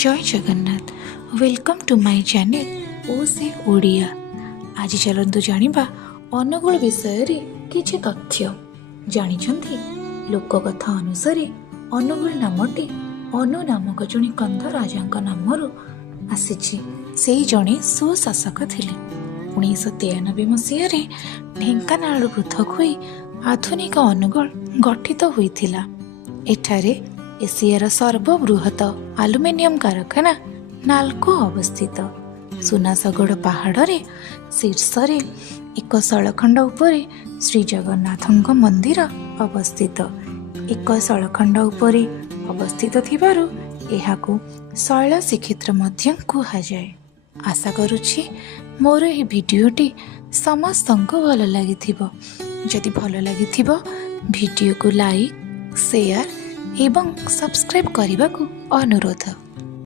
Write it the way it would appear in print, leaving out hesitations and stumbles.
जय Jagannath. Welcome to my channel ओसे ओडिया। आज चलतु जानिबा अनुगुल विषय रे किछि तथ्य। जानिछंती लोककथा अनुसार अनुगुल नामटी अनु नामक जणे कंध राजांक नामरू आसीछि। सेई जणे सुशासक थिले। 1993 मसीहारे ढेंकानाळ पृथक होई आधुनिक अनुगुल गठित होइथिला। एठारे एशियार सर्वबृहत आलुमिनियम कारखाना नाल्को अवस्थित। सुनासगढ़ पहाड़ शीर्षरे एक शैलखंड उपरे श्री जगन्नाथ मंदिर अवस्थित। एक शैलखंड उपरे अवस्थित थिबारु एहाकु शैल श्रीक्षेत्र मध्य कुहाଯାଏ। आशा करुछि मोर ए भिडियोटी समस्तंको भल लागिथिबो। जदि भल लागिथिबो भिडियो को लाइक शेयर एवं सब्सक्राइब करने को अनुरोध।